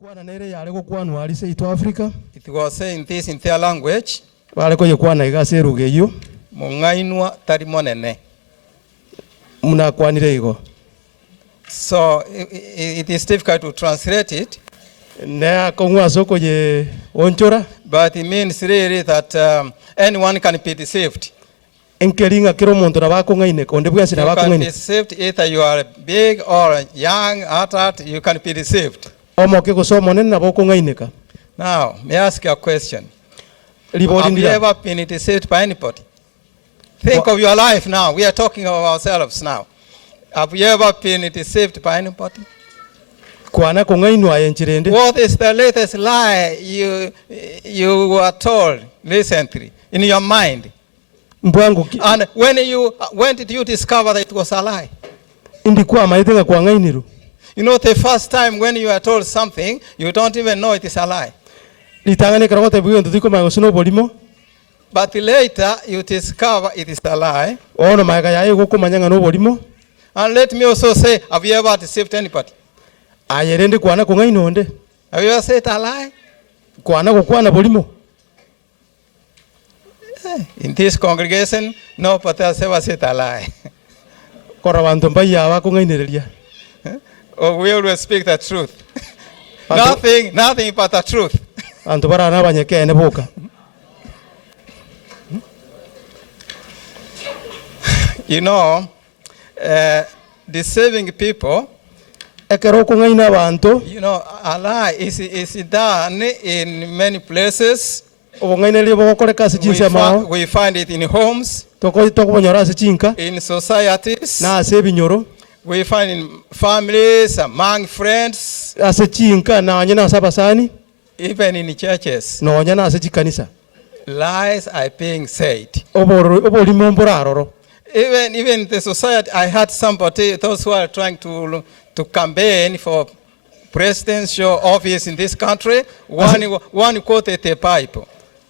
Kwana nere yale kwana wali say to Africa. It was saying this in their language. Wale ko yekwana igase rugeyo. Mungainwa tarimonene. Muna kwanire igo. So it is difficult to translate it. Ne kongwa soko je onchora. But it means really that anyone can be deceived. Enkeringa kiro monto nabako ngaine konde bwasi nabako ngaine. You can be deceived either you are big or young, adult, you can be deceived. Omoke ko somo nene nabako ngaine ka. Now, may I ask you a question? Have you ever been deceived by anybody? Think of your life now. We are talking of ourselves now. Have you ever been deceived by anybody? What is the latest lie you were told recently in your mind? And when did you discover that it was a lie? You know, the first time when you are told something, you don't even know it is a lie. But later you discover it is a lie. And let me also say, have you ever deceived anybody? Have you ever said a lie? In this congregation, nobody has ever said a lie. Or we always speak the truth. Nothing but the truth. You know, deceiving people, you know, a lie is done in many places. We find it in homes, in societies, we find in families, among friends, even in churches. Lies are being said. Even the society, I had somebody, those who are trying to campaign for presidential office in this country, one quoted the Bible.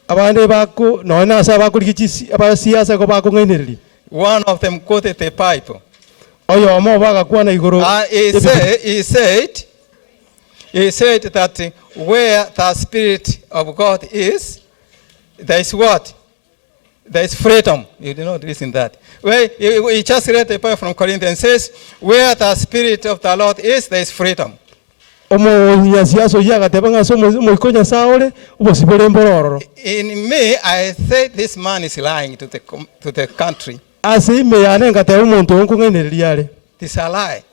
One of them quoted the Bible. He said that where the Spirit of God is, there is what? There is freedom. You do not listen that. Well, he just read the Bible from Corinthians. Says, where the Spirit of the Lord is, there is freedom. In me, I say this man is lying to the country. It's a lie.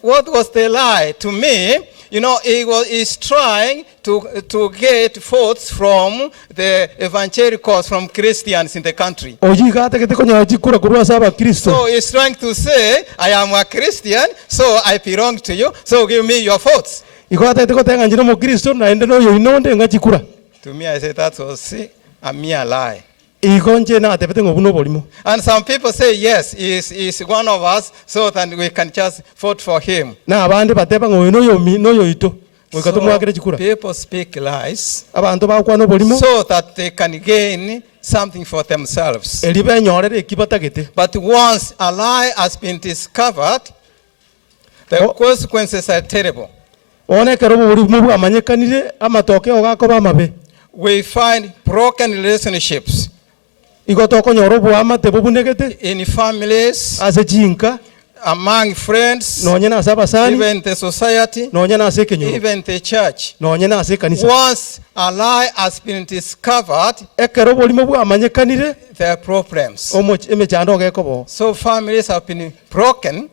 What was the lie? To me, you know, he's trying to get votes from the evangelicals, from Christians in the country. So he's trying to say, I am a Christian, so I belong to you, so give me your votes. To me, I say that was a mere lie. And some people say, yes, he's one of us, so that we can just vote for him. So people speak lies so that they can gain something for themselves. But once a lie has been discovered, the consequences are terrible. We find broken relationships in families, among friends, even the society, even the church. Once a lie has been discovered, there are problems. So families have been broken,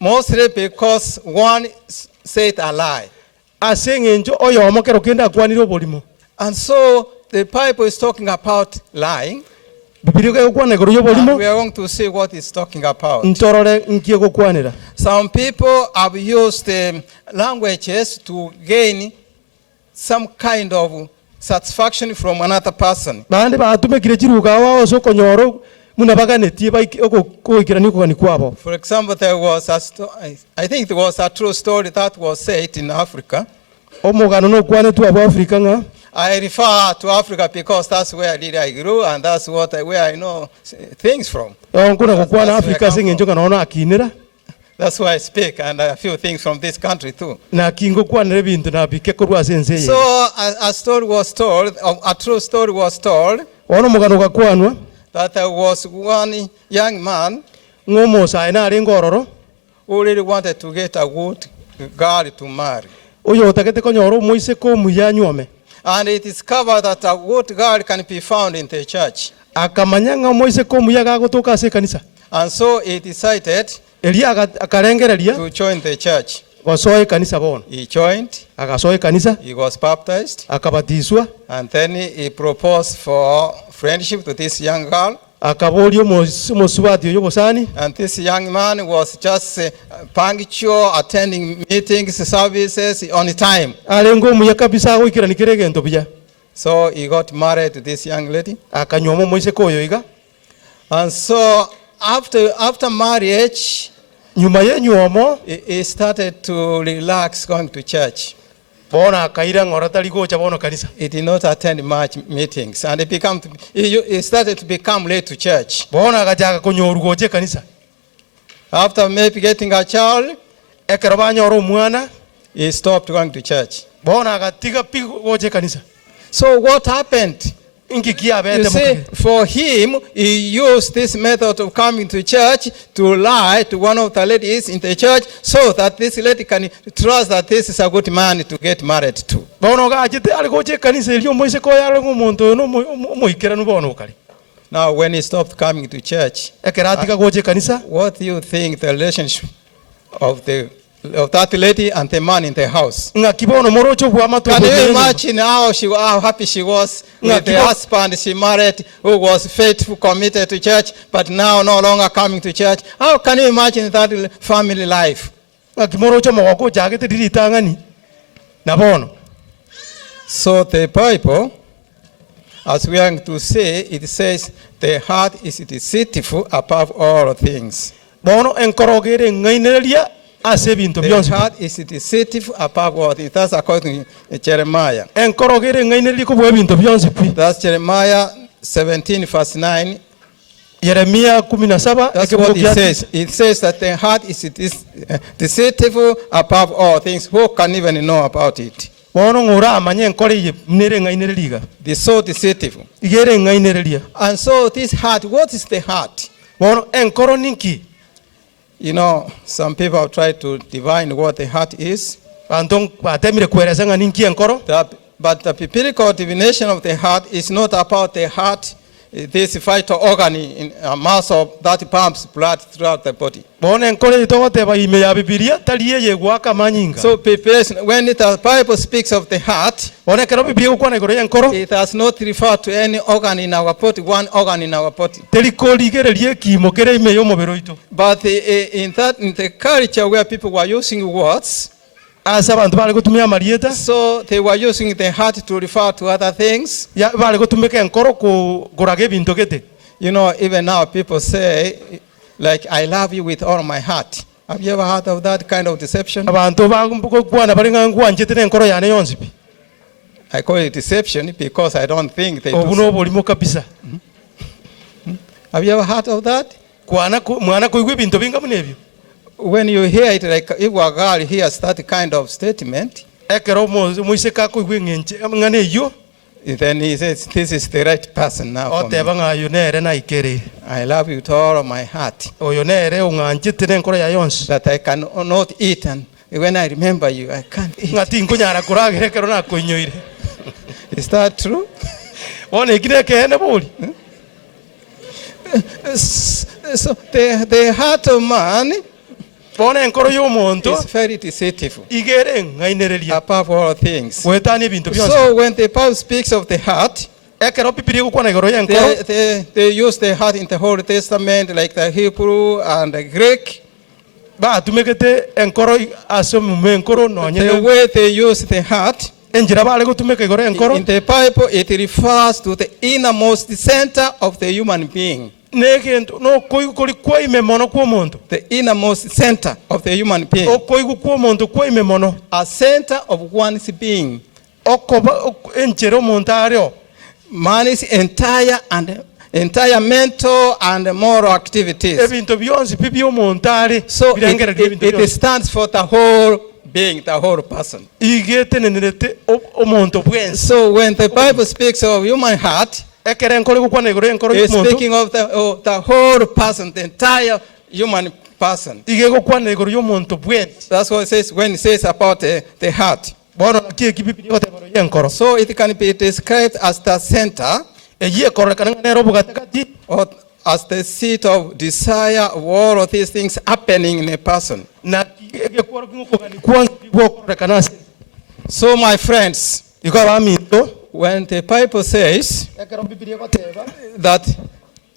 mostly because one said a lie. And so the Bible is talking about lying. And we are going to see what it's talking about. Some people have used languages to gain some kind of satisfaction from another person. For example, there was I think there was a true story that was said in Africa. I refer to Africa because that's where I grew and that's where I know things from. That's why I speak, and a few things from this country too. Na kingo kwanere bintu na bike kurwa sense ye. So a story was told, a true story was told, Ono mugano gakwanwa that there was one young man ngomo sai na ari ngororo who really wanted to get a good girl to marry. uyo takete konyoro muise ko muyanyuome. And it is discovered that a good girl can be found in the church. Akamanya nga muise ko muyaga gutuka ase kanisa. And so he decided Elia akarengereria to join the church. gosoe kanisa bono. He joined, Agasoe kanisa, he was baptized, akabatiswa, and then he proposed for friendship to this young girl. akabolio mosubati oyo bosani. And this young man was just punctual, attending meetings, services on time. Alengo muya kabisa goikira nikire gento biya. So he got married to this young lady. Akanyoma moise ko oyo iga. And so after marriage, Nyuma ye nyuomo he started to relax going to church. bona akaira ngora tali gocha bono kanisa. He did not attend much meetings, and he started to become late to church. Bona agajaga konyoru goche kanisa. After maybe getting a child, Ekero banyoro mwana he stopped going to church. bona agatiga pigo goche kanisa. So what happened? Ingikia You bete see, muke. for him, he used this method of coming to church to lie to one of the ladies in the church so that this lady can trust that this is a good man to get married to. Bono gachite ali goche kanisa elio moise ko yalo ngomonto no moikera no bono kali. Now, when he stopped coming to church, Ekeratika goche kanisa. what do you think the relationship of that lady and the man in the house? Ngakibono morocho bwa mato. Can you imagine how happy she was with the husband she married who was faithful, committed to church, but now no longer coming to church? How can you imagine that family life? Ngakimorocho mwako jagete diritangani. Na bono. So the Bible, as we are going to say, it says the heart is deceitful above all things. Bono enkorogere ngainelia ase bintu The byonse. heart is deceitful above all things. That's according to Jeremiah. Enkorogere ngaineli ko bwe bintu byonse pi. That's Jeremiah 17 verse 9. Yeremia 17 That's what it says. It says that the heart is deceitful above all things. Who can even know about it? Bono ngora amanye enkore ye nere ngaineliga. It's so deceitful. Igere ngainelia. And so this heart, what is the heart? Bono enkoro ninki. You know, some people have tried to divine what the heart is. Antong atemire kueleza nga ninki enkoro. But the biblical divination of the heart is not about the heart, this vital organ in a muscle that pumps blood throughout the body. Bono enkore itogote ba ime ya Biblia taliye ye gwaka manyinga. So when the Bible speaks of the heart, bono kero Biblia ukwana igoro enkoro. it does not refer to any organ in our body, one organ in our body. Telikoli gerelie kimo kere ime yo mobero ito. But in the culture where people were using words, Asa bantu bale kutumia marieta. so they were using the heart to refer to other things. Ya bale kutumika enkoro ko gorage bintu kete. You know, even now people say, like, I love you with all my heart. Have you ever heard of that kind of deception? Abantu bakwana balinga ngwanjete enkoro yane yonse pi. I call it deception because I don't think they do Obuno so. bolimo kabisa. Have you ever heard of that? Mwana ko igwe bintu binga munebyo. When you hear it, like if a girl hears that kind of statement, Ekero moise ka ko igwe ngenche ngane yo. then he says, this is the right person now for me. Oteba nga yo nere na ikere. I love you with all of my heart, Oyo nere unganjete enkoro ya yonse. that I cannot eat, and when I remember you, I can't eat. Ngati nkunyara kuragire kero na konyoire. Is that true? One ikire kene boli. So the heart of man Bono enkoro yo muntu is very deceitful igere ngainerelia. above all things. Wetani bintu byonse. So when the Bible speaks of the heart, Ekero Biblia ukwana igoro ya enkoro. they use the heart in the Holy Testament, like the Hebrew and the Greek. Ba tumekete enkoro asomu enkoro no The nyene. way they use the heart Enjira bale kutumeka igoro enkoro. in the Bible, it refers to the innermost center of the human being. Negento no koigukori kwa ime mono kwa muntu. The innermost center of the human being. Okoigu kwa muntu kwa ime mono. A center of one's being. Okoba enjero montario. Man is entire and entire mental and moral activities. ebintu byonsi by'omuntu ali So birengerera ebintu it byonsi stands for the whole being, the whole person. igetenenerete omuntu bwensi So when the Bible speaks of human heart, ekere enkoro gukwana iguru enkoro it's y'omuntu speaking of the whole person, the entire human person. ige gukwana iguru y'omuntu bwensi That's what it says when it says about the heart. bono kieki bibiri goteboro y'enkoro So it can be described as the center eyi ekorrekana nero obugatigati or as the seat of desire of all of these things happening in a person. na egekwaro king'okogani kwansi gwokorrekana ase So my friends, iko abaminto when the Bible says ekero bibiri egoteba that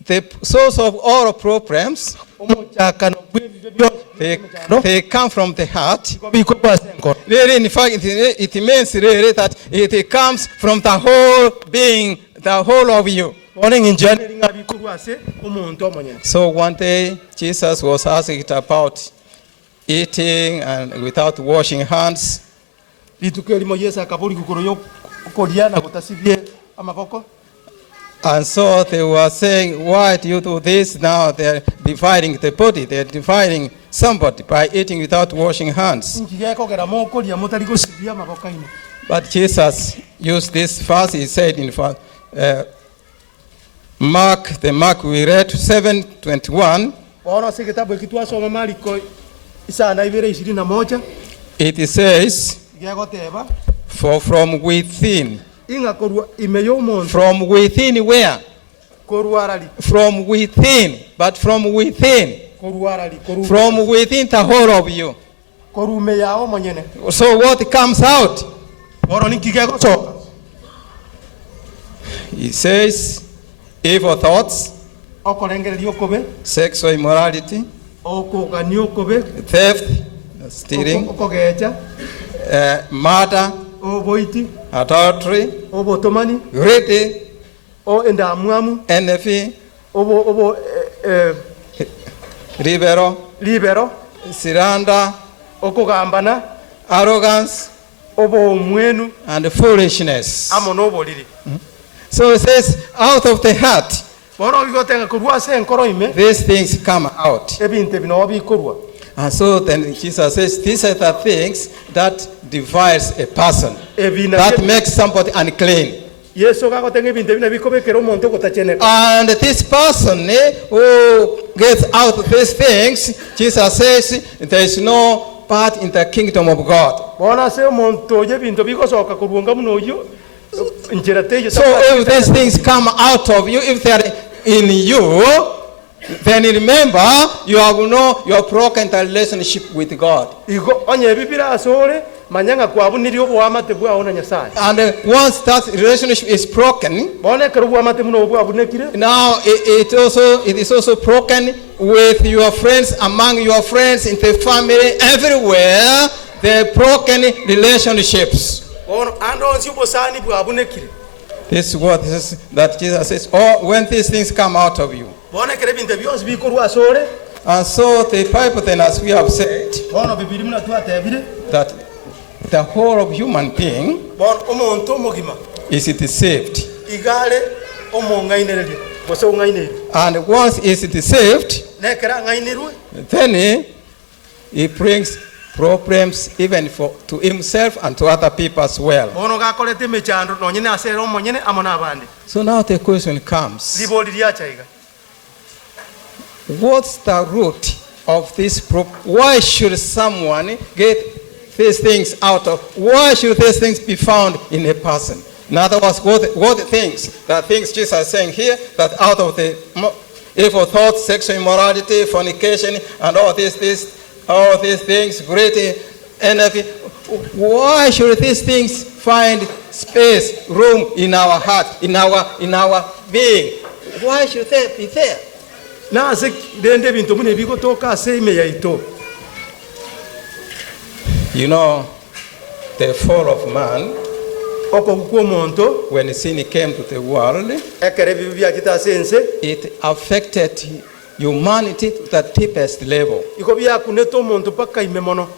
the source of all problems, omuchakano bw'ebibyo byonsi they come from the heart. iko bikorwa ase enkoro Really, in fact, it means really that it comes from the whole being, the whole of you. bono eng'enchana eri ng'a bikorwa ase omuntu omonyene So one day, Jesus was asked about eating and without washing hands. rituko erimo yesu akaburi iguru y'okoria na gotasibie amaboko And so they were saying, why do you do this? Now they're dividing the body. They're dividing somebody by eating without washing hands. nkigekogeramo okoria motari gosibia amaboko aino But Jesus used this verse. He said in Mark we read 7:21. bono ase egetabu eki twasoma mariko isana 2:21 It says, gegoteba for from within. ing'a korwa ime y'omonto From within where? korwarari From within. But from within. korwarari From within the whole of you. korume yao monyene So what comes out? bono nikigegocoka He says, evil thoughts, okorengereria okobe sexual immorality, okogania okobe theft, stealing, okogecha murder, oboiti adultery, obotomani greed, endamwamu envy, obo libero slander, okugambana arrogance, obomwenu and foolishness. amo n'oboliri So it says, out of the heart, bono bigotenga korwa ase enkoro ime these things come out. ebintu bino bikorwa And so then Jesus says, these are the things that divides a person, that makes somebody unclean. yesu gagotenga ebintu bino bikobekera omonto gotacheneka And this person who gets out of these things, Jesus says, there is no part in the kingdom of God. bono ase omonto oyo ebintu bigosoka korwonga muno oyo njera teyo So if these things come out of you, if they are in you, then remember you have broken the relationship with God. igo onye bibira asore manyanga kwabuniri obwamate bwawo na nyasaye And once that relationship is broken, bono ekero bwamate muno obwabunekire now it is also broken with your friends, among your friends, in the family, everywhere. The broken relationships. bono andonzi obosani bwabunekire. This is what that Jesus says. Oh, when these things come out of you. bono ekero ebintu byonsi bikorwa asore And so the Bible then, as we have said, bono bibiri muno twatebire that the whole of human being bono omonto omogima is deceived. igale omong'ainererio gose ong'ainerio And once is deceived, nekera ng'ainirwe then he brings problems even to himself and to other people as well. bono gakorete emechando nonyene asere omonyene amo n'abandi So now the question comes, libori liachaiga what's the root of this problem? Why should someone get these things out of? Why should these things be found in a person? In other words, what the things Jesus is saying here, that out of the evil thoughts, sexual immorality, fornication, and all these things, great envy. Why should these things find space, room in our heart, in our being? Why should they be there? nase dende ebintu bino ebigotoka ase ime yaito You know, the fall of man, okogukwa omonto when sin came to the world, ekero ebibi byakita ase ense it affected humanity to the deepest level. iko byakuneta omonto paka ime mono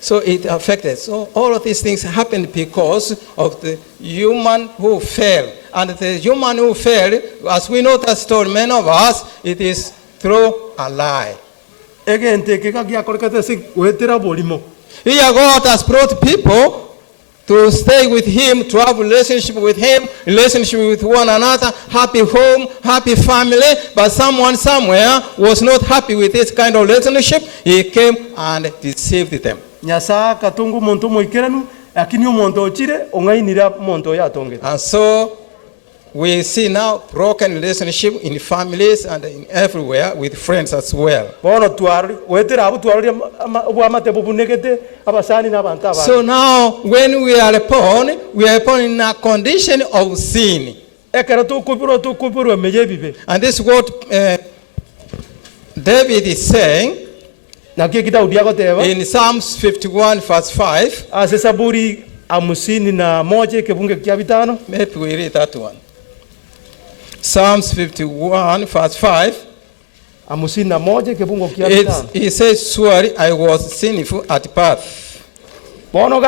So it affected. So all of these things happened because of the human who fell and the human who fell, as we know that story, many of us, it is through a lie. Here God has brought people to stay with him, to have relationship with him, relationship with one another, happy home, happy family. But someone somewhere was not happy with this kind of relationship. He came and deceived them. And so we see now broken relationship in families and in everywhere with friends as well. So now when we are born in a condition of sin. And this is what David is saying in Psalms 51 verse 5. Maybe we read that one. Psalms 51 verse 5. He says, surely I was sinful at birth. King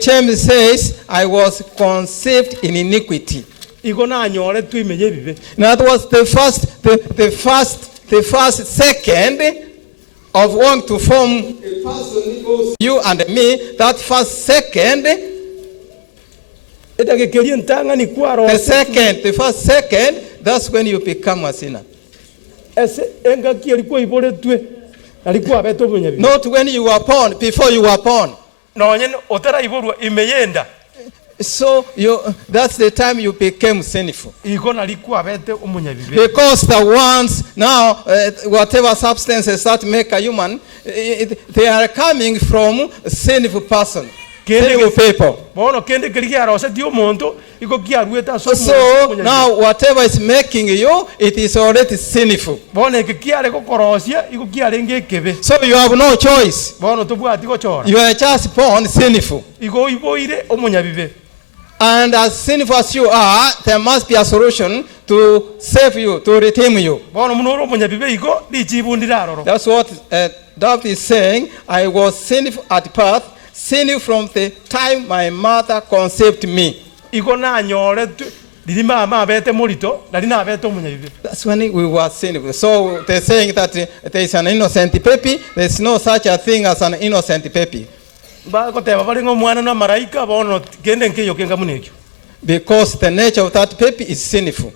James says, I was conceived in iniquity. In other words, the first second of wanting to form a person, you and me, that first second, the first second, that's when you become a sinner. Not when you were born, before you were born. So that's the time you became sinful. Because the ones now, whatever substances that make a human, they are coming from a sinful person. Sinful people. So now whatever is making you, it is already sinful. So you have no choice. You are just born sinful. And as sinful as you are, there must be a solution to save you, to redeem you. That's what David is saying. I was sinful at birth, sinful from the time my mother conceived me. That's when we were sinful. So they're saying that there is an innocent baby. There's no such a thing as an innocent baby. Because the nature of that baby is sinful.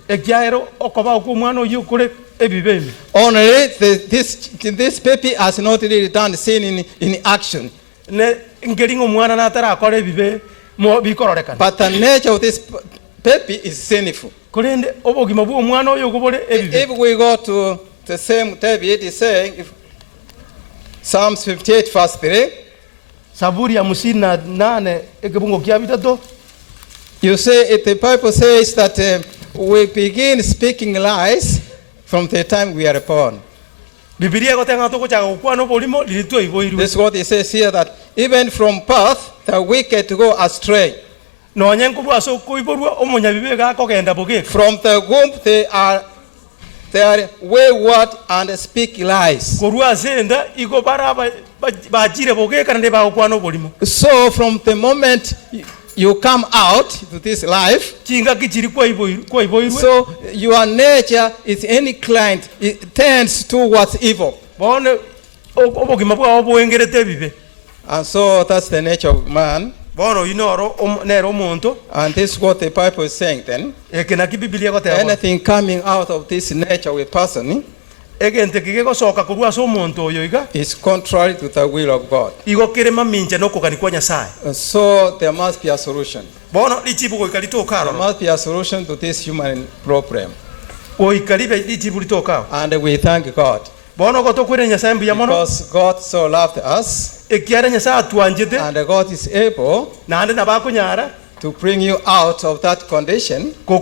Only this baby has not really done sin in action. But the nature of this baby is sinful. If we go to the same David is saying, if Psalms 58 verse 3. You say, the Bible says that we begin speaking lies from the time we are born. This is what it says here, that even from birth, the wicked go astray. From the womb, they are wayward and speak lies. So from the moment you come out to this life, so your nature is inclined, it tends towards evil. And so that's the nature of man. And this is what the Bible is saying then. Anything coming out of this nature of a person is contrary to the will of God. So there must be a solution. There must be a solution to this human problem. And we thank God. Because God so loved us. And God is able to bring you out of that condition to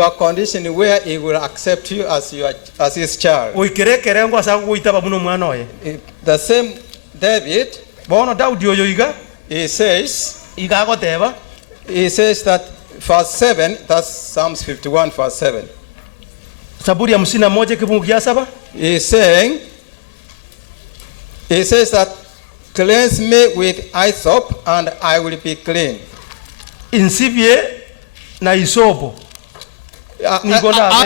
a condition where He will accept you as His child. The same David, he says that verse 7, that's Psalms 51 verse 7. He says that Cleanse me with hyssop, and I will be clean. Insibie na isopo.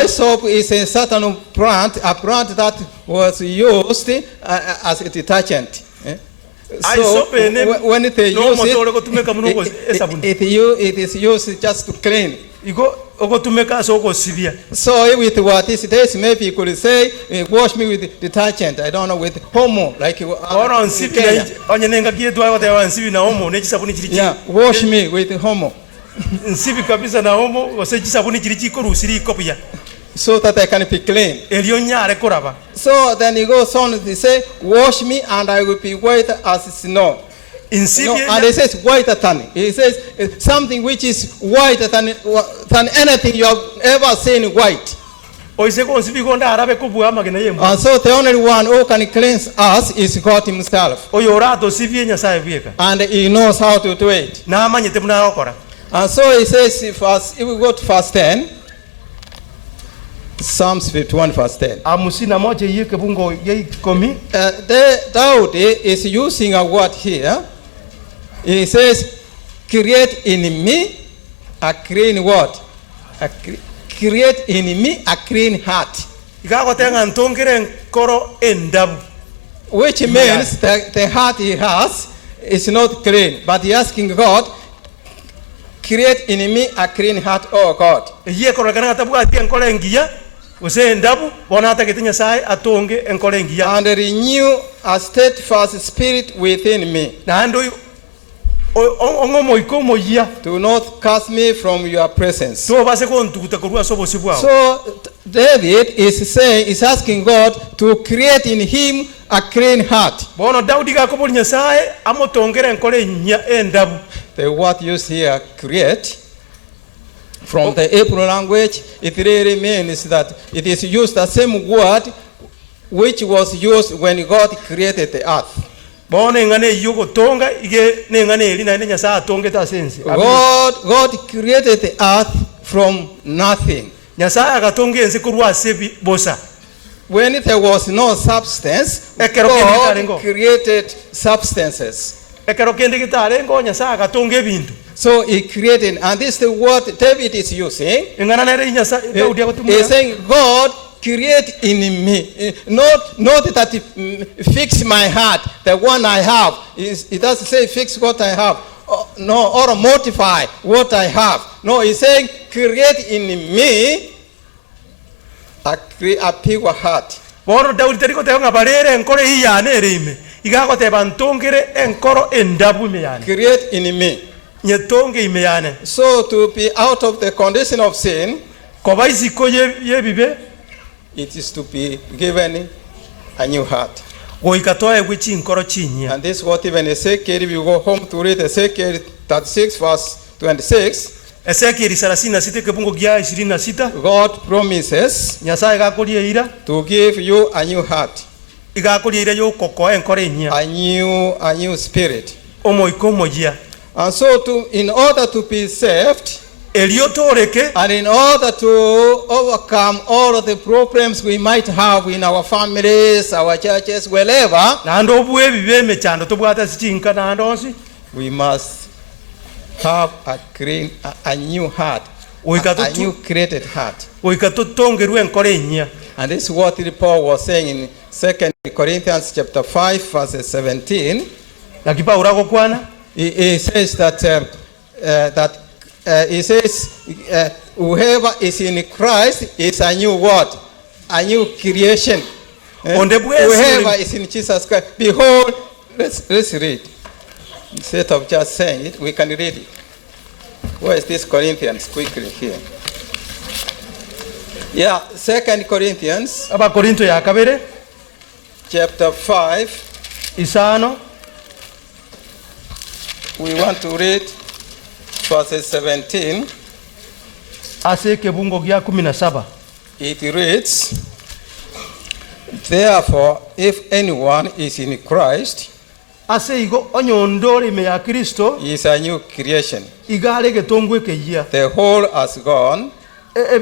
Hyssop is a certain plant, a plant that was used as a detergent. So when they use it is used just to clean. So with what is this, maybe you could say, wash me with detergent. I don't know, with homo, like yeah, wash me with homo. So that I can be clean. So then he goes on to say, wash me and I will be white as snow. And he says whiter than. He says something which is whiter than anything you have ever seen white. And so the only one who can cleanse us is God himself. And he knows how to do it. And so he says, if we go to verse 10, Psalms 51 verse 10. Daud is using a word here. He says, create in me a clean what? Create in me a clean heart. Which means that the heart he has is not clean. But he asking God, create in me a clean heart, oh God. And renew a steadfast spirit within me. Do not cast me from your presence. So David is saying, is asking God to create in him a clean heart. The word used here, create, from the Hebrew language, it really means that it is used the same word which was used when God created the earth. God created the earth from nothing. When there was no substance, God created substances. So he created, and this is the word David is using. He's saying, God, create in me. Not that fix my heart, the one I have. It doesn't say fix what I have. No, or mortify what I have. No, he's saying, create in me a pure heart. Create in me. So to be out of the condition of sin, it is to be given a new heart. And this is what even Ezekiel, if you go home to read Ezekiel 36 verse 26, God promises to give you a new heart, a new spirit. And so in order to be saved, and in order to overcome all of the problems we might have in our families, our churches, wherever, we must have a new heart, a new created heart. And this is what Paul was saying in 2 Corinthians chapter 5, verse 17. He says he says, whoever is in Christ is a new what? A new creation. Whoever is in Jesus Christ. Behold, let's read. Instead of just saying it, we can read it. Where is this Corinthians? Quickly here. Yeah, 2 Corinthians. Chapter 5. We want to read verses 17. It reads, therefore, if anyone is in Christ, he is a new creation. The whole has gone, the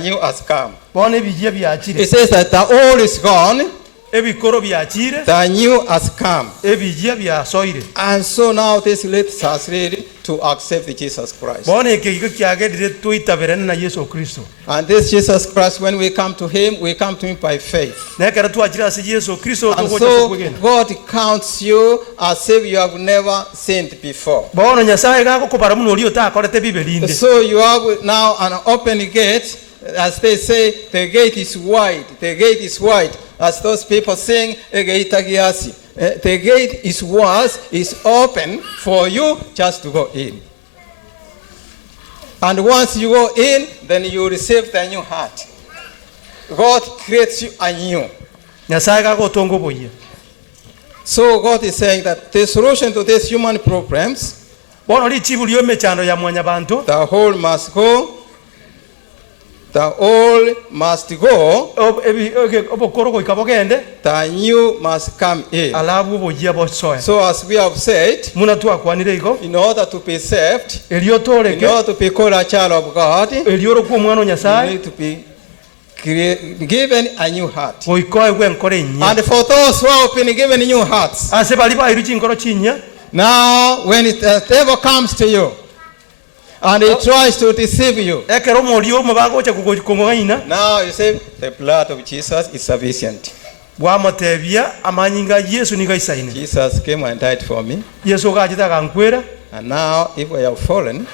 new has come. It says that the old is gone ebikoro byachire, the new has come. ebijia byasoire. And so now this leads us really to accept Jesus Christ. Bona ekiko kyagedire tuitaberana na Yesu Kristo. And this Jesus Christ, when we come to him by faith. Nekara tuachira si Yesu Kristo And tugocha so kwegena. God counts you as if you have never sinned before. Bona Nyasaye gako kubara muno oli otakorete bibelinde. So you have now an open gate, as they say, the gate is wide. The gate is wide. As those people sing, the gate is open for you just to go in. And once you go in, then you receive the new heart. God creates you anew. Nyasaye gako tongo boye. So God is saying that the solution to these human problems, Bona oli chibulio mechando ya mwanya bantu. the whole must go. The old must go. Obokoro ko ikabogende. The new must come in. Alabu boye bosoya. So as we have said, Muna tu akwanire iko. in order to be saved, Elio in toreke. order to be called a child of God, you Elio ko mwana Nyasaye. need to be given a new heart. Oikoe gwe nkore nya. And for those who have been given new hearts, Ase bali ba iruchi nkoro chinya. now when the devil comes to you and he tries to deceive you, Ekero molio mabagocha kugongaina. now you say the blood of Jesus is sufficient. Bwamotebia amanyinga Yesu ni gaisaine. Jesus came and died for me, Yesu gajita gankwera. and now if I have fallen,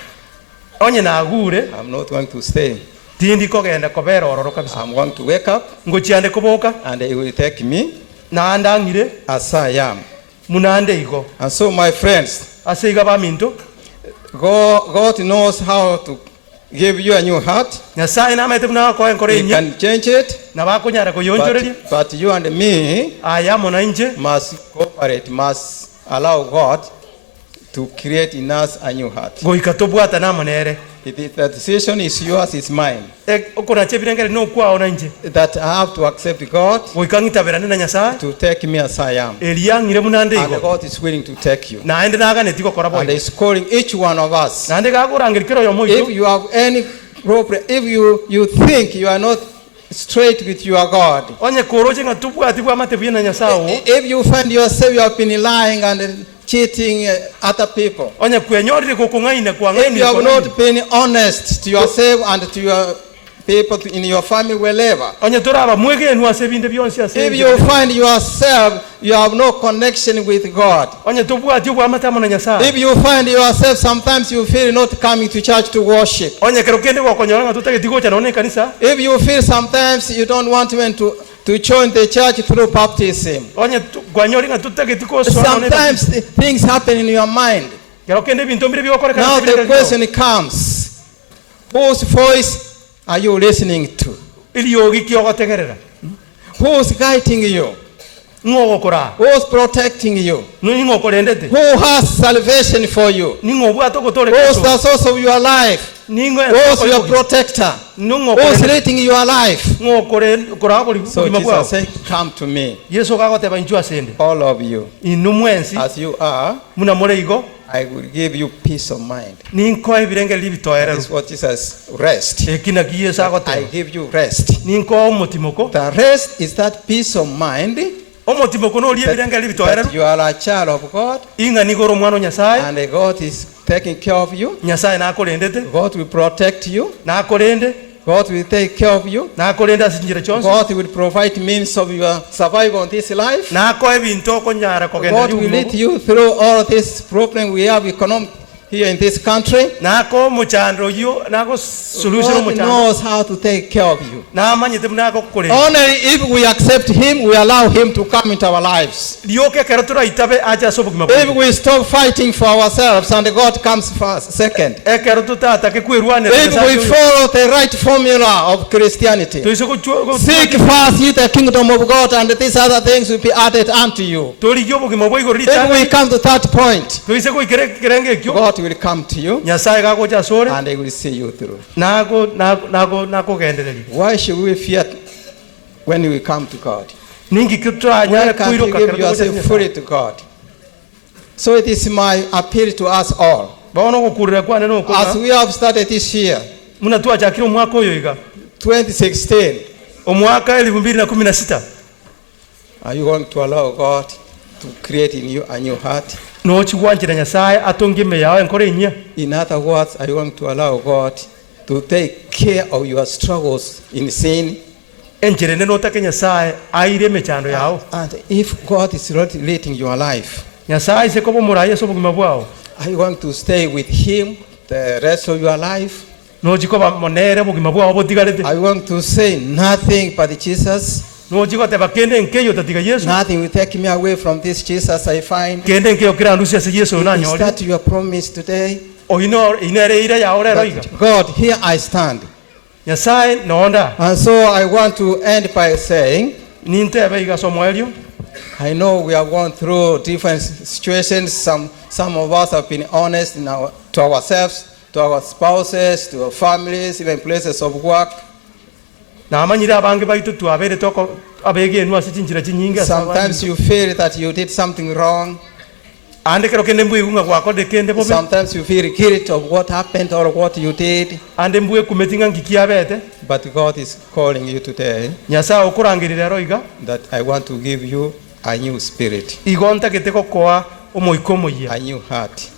Onye na agure. I'm not going to stay. Tindi kogenda kobera ororo kabisa. I'm going to wake up Ngochiande koboka. and he will take me Na andangire. as I am. Munande iko. And so my friends, Ase igaba minto. God knows how to give you a new heart. Nyasaye na mete muna ko nkore He nya. can change it, Na bakonyara ko yonjoreria. but you and me Aya mona nje. must cooperate, must allow God to create in us a new heart. Go ikatobwata na monere. The decision is yours, it's mine. Okona chebirengere no kwa ona nje. That I have to accept God Go ikangita berane na Nyasaye. to take me as I am. Eliangire munande And iko. God is willing to take you. Na ende naga netiko kora And boy. He's calling each one of us. Na ende ga kurangire kiro yo If moyo. you have any problem, if you think you are not straight with your God, Onye koroje ngatubwati bwa matebuye na Nyasaye. if you find yourself you have been lying and cheating other people, Onye kwenyorire kokongaina kwa if ngani. you have not been honest to yourself and to your people in your family, wherever, Onye toraba mwege enu asebinde byonse ase. if you find yourself you have no connection with God, Onye tobwati bwa matamo na Nyasaye. if you find yourself sometimes you feel not coming to church to worship, Onye kero kende kwa konyora tutake tiko cha naone kanisa. if you feel sometimes you don't want to join the church through baptism, Onye kwanyori tutake tiko so naone. sometimes things happen in your mind. Kero kende binto mbire byo kore Now kanisa. the question comes, whose voice are you listening to? Ili yogi kyo tegerera. Who's guiding you? Ngogo kora. Who's protecting you? Ningo korendete. Who has salvation for you? Ningo bwato kotore Who's kaso. the source of your life? Ningo Who's your protector? Ningo Who's korendete. leading your life? Ngo kora boli So bwa. Jesus said, come to me, Yesu gago teba injua sende. all of you. Inumwensi As you are, muna more igo. I will give you peace of mind. Ninko ebirenge libi toera. That's what Jesus, rest. Ekina kiye sago I te. give you rest. Ninko omotimoko. The rest is that peace of mind Omotimoko no liye birenge libi toera. that you are a child of God, Inga nigoro mwano Nyasaye. and God is taking care of you. Nyasaye na akolendete. God will protect you. Na akolende. God will take care of you. Na akolenda sinjire chonse. God will provide means of your survival in this life. Na ko ebinto konyara kogenda. God will lead you through all this problem we have economic here in this country. Na ko muchandro yo na ko solution God muchandro. knows how to take care of you. Na manyite mna ko kole. Only if we accept Him, we allow Him to come into our lives. Liyoke keratura itabe acha sobo If kimabu. we stop fighting for ourselves and God comes first, second. Kerututa atake kwerwane. If we follow the right formula of Christianity, Toisoko seek first ye the kingdom of God, and these other things will be added unto you. tori yobo kimabu If igorita. we come to that point, Toisoko kerenge kyo. God will come to you Nyasaye gago cha sore. and He will see you through. Nako gendereri. Why should we fear when we come to God? Ningi kutra Why nyara can't you kuiroka give yourself fully to God? So it is my appeal to us all. Baono kukurira kwa neno As ko. we have started this year, Muna tu acha kiro mwaka oyo iga. 2016, Omwaka 2016. Are you going to allow God to create in you a new heart? No chigwanjira Nyasaye atongime yawe nkore inya. In other words, are you going to allow God to take care of your struggles in sin? Enjere no take Nyasaye aire mechando yawe. And if God is regulating your life, Nyasaye se kobo muraye so bugima bwao. are you going to stay with Him the rest of your life? No jikoba monere bugima bwao botigarete. Are you going to say nothing but Jesus? No jikote bakende nkeyo tatiga Yesu. Nothing will take me away from this Jesus I find. Kende nkeyo kira ndusia se Yesu na Is nyori. that your promise today? O inere ira ya ore roiga. God, here I stand. Nyasaye noonda. And so I want to end by saying, Ninte beiga somwelio. I know we have gone through different situations. Some of us have been honest to ourselves, to our spouses, to our families, even places of work. Sometimes you feel that you did something wrong. Sometimes you feel guilt of what happened or what you did. But God is calling you today that I want to give you a new spirit, a new heart.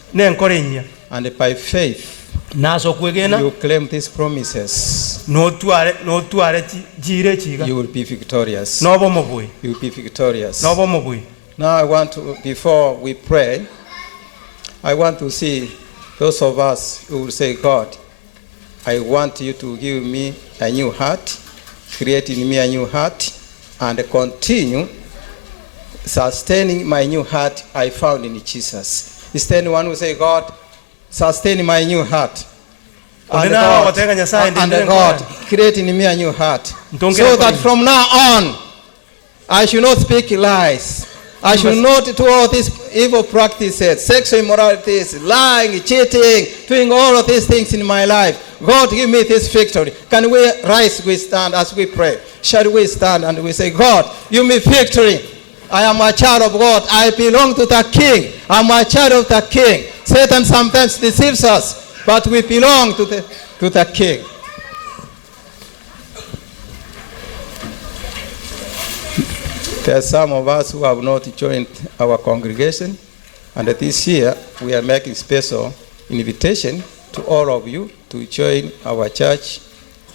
And by faith, you claim these promises. You will be victorious. You will be victorious. Now I want to, before we pray, I want to see those of us who will say, God, I want you to give me a new heart, create in me a new heart, and continue sustaining my new heart I found in Jesus. Is there anyone who say, God, sustain my new heart? And God, create in me a new heart. So that from now on, I should not speak lies. I should not do all these evil practices, sexual immoralities, lying, cheating, doing all of these things in my life. God, give me this victory. Can we rise, we stand as we pray? Shall we stand and we say, God, give me victory. I am a child of God. I belong to the King. I'm a child of the King. Satan sometimes deceives us, but we belong to the King. There are some of us who have not joined our congregation, and this year we are making special invitation to all of you to join our church,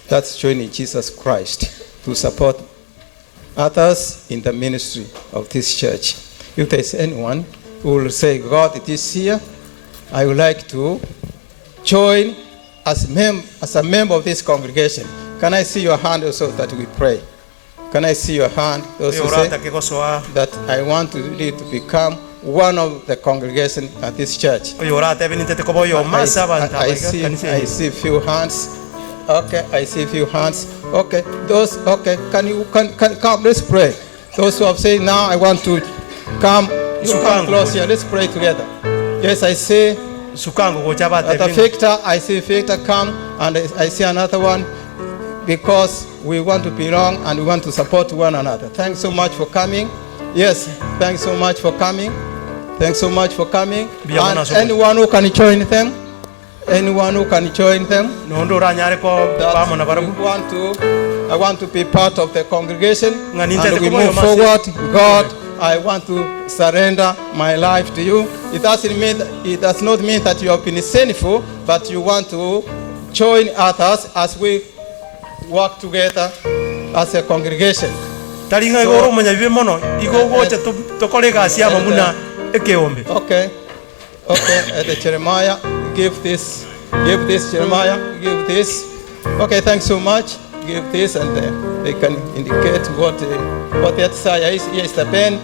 that's joining Jesus Christ, to support others in the ministry of this church. If there is anyone who will say, God, this year I would like to join as a member of this congregation. Can I see your hand also that we pray? Can I see your hand? Those who say that I want to really to become one of the congregation at this church. I see few hands. Okay, I see few hands. Okay, those. Okay, can come? Let's pray. Those who have said now I want to come. You come close here. Let's pray together. Yes, I see. Victor, I see Victor come, and I see another one. Because we want to belong and we want to support one another. Thanks so much for coming. Yes, thanks so much for coming. Thanks so much for coming. And anyone who can join them? Anyone who can join them? I want to be part of the congregation. And we move forward. God, I want to surrender my life to you. It does not mean that you have been sinful, but you want to join others as we work together as a congregation. Okay. Jeremiah, give this, Jeremiah, give this. Okay, thanks so much. Give this, and they can indicate what the desire is. Yes, the pen.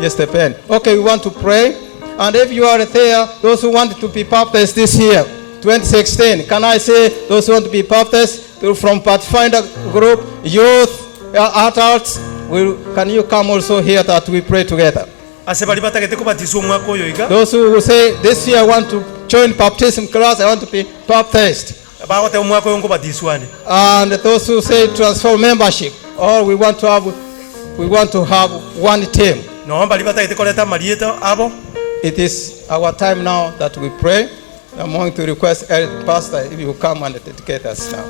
Yes, the pen. Okay, we want to pray. And if you are there, those who want to be baptized this year, 2016, can I say those who want to be baptized from Pathfinder group, youth, adults, can you come also here that we pray together? Those who say this year I want to join baptism class, I want to be baptized. And those who say transfer membership, or we want to have one team. It is our time now that we pray. I'm going to request Eric Pastor if you come and dedicate us now.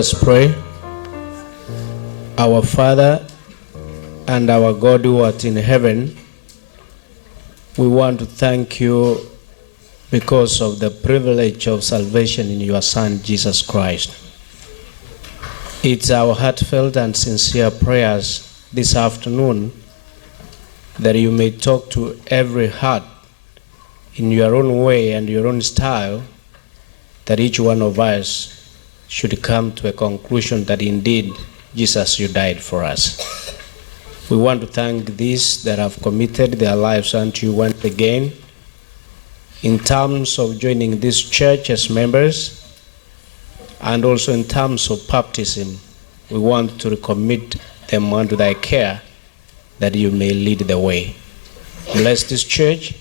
us pray. Our Father and our God who art in heaven, we want to thank you because of the privilege of salvation in your Son, Jesus Christ. It's our heartfelt and sincere prayers this afternoon that you may talk to every heart in your own way and your own style, that each one of us should come to a conclusion that indeed, Jesus, you died for us. We want to thank these that have committed their lives unto you once again in terms of joining this church as members, and also in terms of baptism. We want to recommit them unto thy care, that you may lead the way. Bless this church,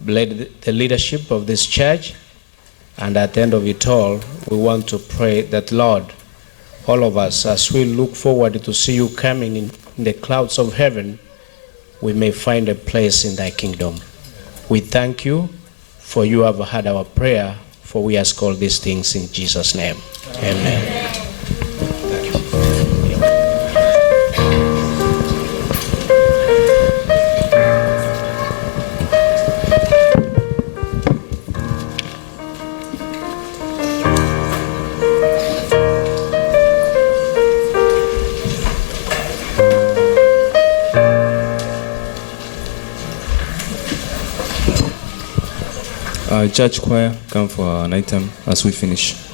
bless the leadership of this church, and at the end of it all, we want to pray that, Lord, all of us, as we look forward to see you coming in the clouds of heaven, we may find a place in thy kingdom. We thank you, for you have heard our prayer, for we ask all these things in Jesus' name. Amen. Church choir, come for an item as we finish.